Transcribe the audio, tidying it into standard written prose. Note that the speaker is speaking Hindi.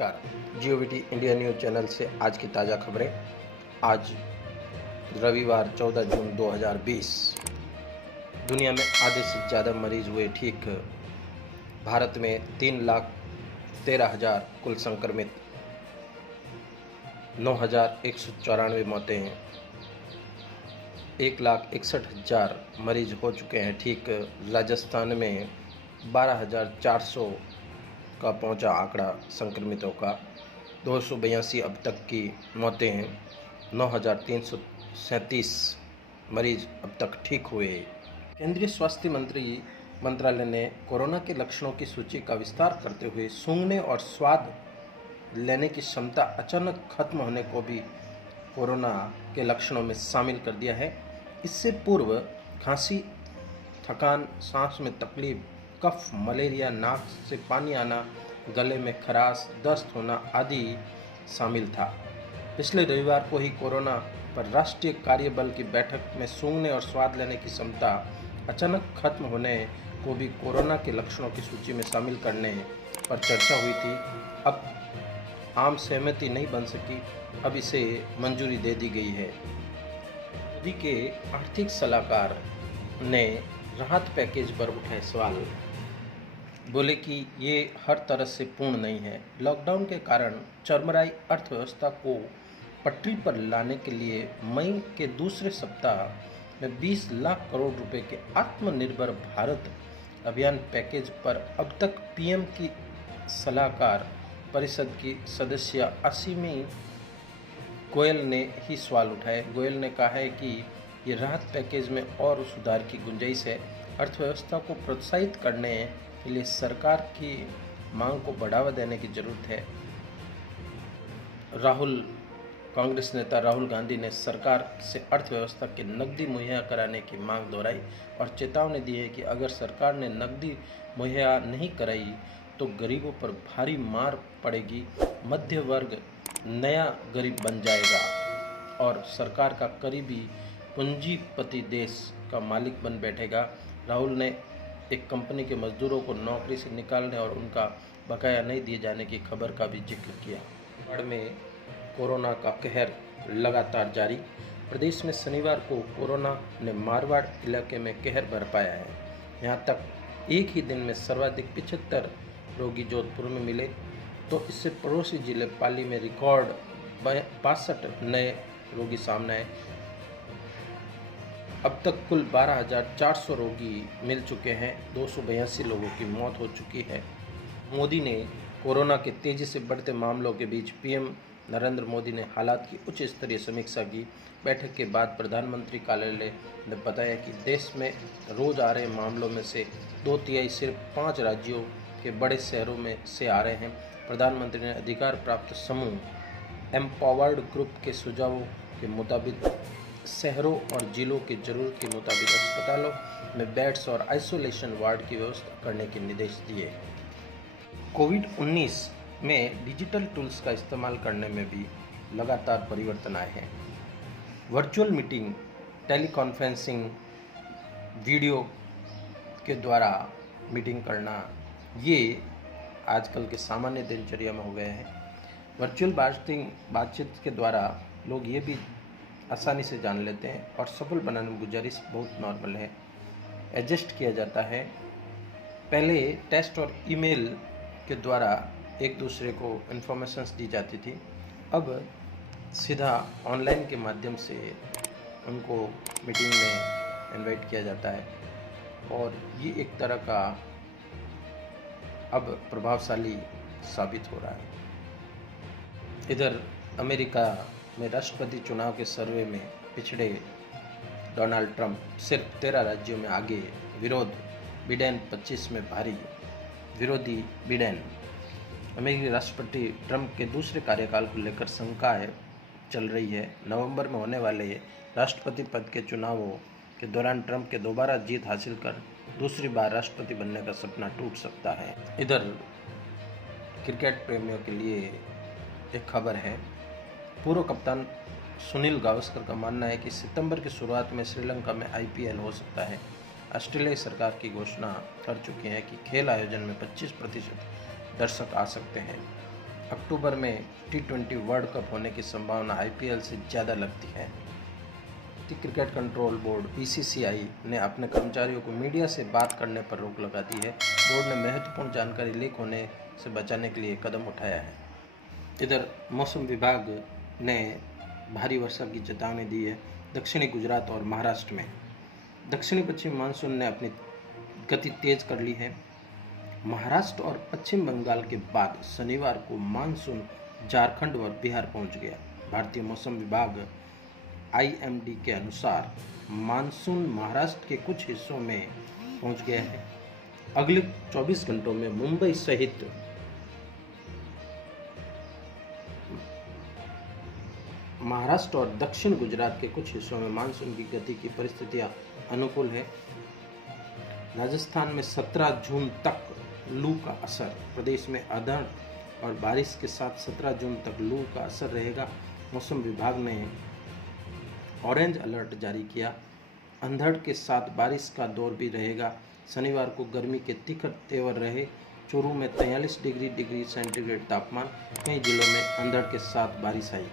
नमस्कार। जीओवीटी इंडिया न्यूज़ चैनल से आज की ताज़ा खबरें। आज रविवार 14 जून 2020। दुनिया में आधे से ज़्यादा मरीज हुए ठीक। भारत में 3,13,000 कुल संक्रमित, 9,194 मौतें, 1,61,000 मरीज हो चुके हैं ठीक। राजस्थान में 12,400 का पहुंचा आंकड़ा संक्रमितों का। 282 अब तक की मौतें हैं। 9,337 मरीज अब तक ठीक हुए। केंद्रीय स्वास्थ्य मंत्रालय ने कोरोना के लक्षणों की सूची का विस्तार करते हुए सूंघने और स्वाद लेने की क्षमता अचानक खत्म होने को भी कोरोना के लक्षणों में शामिल कर दिया है। इससे पूर्व खांसी, थकान, सांस में तकलीफ, कफ, मलेरिया, नाक से पानी आना, गले में खराश, दस्त होना आदि शामिल था। पिछले रविवार को ही कोरोना पर राष्ट्रीय कार्यबल की बैठक में सूंघने और स्वाद लेने की क्षमता अचानक खत्म होने को भी कोरोना के लक्षणों की सूची में शामिल करने पर चर्चा हुई थी। अब आम सहमति नहीं बन सकी, अब इसे मंजूरी दे दी गई है। मोदी के आर्थिक सलाहकार ने राहत पैकेज पर उठाए सवाल। बोले कि ये हर तरह से पूर्ण नहीं है। लॉकडाउन के कारण चरमराई अर्थव्यवस्था को पटरी पर लाने के लिए मई के दूसरे सप्ताह में 20 लाख करोड़ रुपए के आत्मनिर्भर भारत अभियान पैकेज पर अब तक पीएम की सलाहकार परिषद की सदस्य असीमी गोयल ने ही सवाल उठाए। गोयल ने कहा है कि ये राहत पैकेज में और सुधार की गुंजाइश है। अर्थव्यवस्था को प्रोत्साहित करने के लिए सरकार की मांग को बढ़ावा देने की जरूरत है। कांग्रेस नेता राहुल गांधी ने सरकार से अर्थव्यवस्था की नकदी मुहैया कराने की मांग दोहराई और चेतावनी दी है कि अगर सरकार ने नकदी मुहैया नहीं कराई तो गरीबों पर भारी मार पड़ेगी, मध्य वर्ग नया गरीब बन जाएगा और सरकार का करीबी पूंजीपति देश का मालिक बन बैठेगा। राहुल ने एक कंपनी के मजदूरों को नौकरी से निकालने और उनका बकाया नहीं दिए जाने की खबर का भी जिक्र किया। मारवाड़ में कोरोना का कहर लगातार जारी। प्रदेश में शनिवार को कोरोना ने मारवाड़ इलाके में कहर बरपाया है। यहां तक एक ही दिन में सर्वाधिक 75 रोगी जोधपुर में मिले, तो इससे पड़ोसी जिले पाली में रिकॉर्ड 62 नए रोगी सामने आए। अब तक कुल 12,400 रोगी मिल चुके हैं। 282 लोगों की मौत हो चुकी है। मोदी ने कोरोना के तेजी से बढ़ते मामलों के बीच पीएम नरेंद्र मोदी ने हालात की उच्च स्तरीय समीक्षा की। बैठक के बाद प्रधानमंत्री कार्यालय ने बताया कि देश में रोज आ रहे मामलों में से 2/3 सिर्फ 5 राज्यों के बड़े शहरों में से आ रहे हैं। प्रधानमंत्री ने अधिकार प्राप्त समूह एम्पावर्ड ग्रुप के सुझावों के मुताबिक शहरों और जिलों की जरूरत के मुताबिक अस्पतालों में बेड्स और आइसोलेशन वार्ड की व्यवस्था करने के निर्देश दिए। कोविड-19 में डिजिटल टूल्स का इस्तेमाल करने में भी लगातार परिवर्तन आए हैं। वर्चुअल मीटिंग, टेलीकॉन्फ्रेंसिंग, वीडियो के द्वारा मीटिंग करना, ये आजकल के सामान्य दिनचर्या में हो गए हैं। वर्चुअल बातचीत के द्वारा लोग ये भी आसानी से जान लेते हैं और सफल बनाने में गुजारिश बहुत नॉर्मल है, एडजस्ट किया जाता है। पहले टेक्स्ट और ईमेल के द्वारा एक दूसरे को इन्फॉर्मेशंस दी जाती थी, अब सीधा ऑनलाइन के माध्यम से उनको मीटिंग में इनवाइट किया जाता है और ये एक तरह का अब प्रभावशाली साबित हो रहा है। इधर अमेरिका में राष्ट्रपति चुनाव के सर्वे में पिछड़े डोनाल्ड ट्रंप सिर्फ 13 राज्यों में आगे। विरोध बिडेन 25 में भारी। विरोधी बिडेन। अमेरिकी राष्ट्रपति ट्रंप के दूसरे कार्यकाल को लेकर शंकाएं चल रही है। नवंबर में होने वाले राष्ट्रपति पद के चुनावों के दौरान ट्रंप के दोबारा जीत हासिल कर दूसरी बार राष्ट्रपति बनने का सपना टूट सकता है। इधर क्रिकेट प्रेमियों के लिए एक खबर है। पूर्व कप्तान सुनील गावस्कर का मानना है कि सितंबर की शुरुआत में श्रीलंका में आईपीएल हो सकता है। ऑस्ट्रेलियाई सरकार की घोषणा कर चुकी है कि खेल आयोजन में 25% दर्शक आ सकते हैं। अक्टूबर में T20 वर्ल्ड कप होने की संभावना IPL से ज़्यादा लगती है। क्रिकेट कंट्रोल बोर्ड BCCI ने अपने कर्मचारियों को मीडिया से बात करने पर रोक लगा दी है। बोर्ड ने महत्वपूर्ण जानकारी लीक होने से बचाने के लिए कदम उठाया है। इधर मौसम विभाग ने भारी वर्षा की चेतावनी दी है। दक्षिणी गुजरात और महाराष्ट्र में दक्षिणी पश्चिम मानसून ने अपनी गति तेज कर ली है। महाराष्ट्र और पश्चिम बंगाल के बाद शनिवार को मानसून झारखंड और बिहार पहुंच गया। भारतीय मौसम विभाग IMD के अनुसार मानसून महाराष्ट्र के कुछ हिस्सों में पहुंच गया है। अगले 24 घंटों में मुंबई सहित महाराष्ट्र और दक्षिण गुजरात के कुछ हिस्सों में मानसून की गति की परिस्थितियां अनुकूल है। राजस्थान में 17 जून तक लू का असर, प्रदेश में अंधड़ और बारिश के साथ 17 जून तक लू का असर रहेगा। मौसम विभाग ने ऑरेंज अलर्ट जारी किया। अंधड़ के साथ बारिश का दौर भी रहेगा। शनिवार को गर्मी के तीखर तेवर रहे। चूरू में 43 डिग्री सेंटीग्रेड तापमान, कई जिलों में अंधड़ के साथ बारिश आई।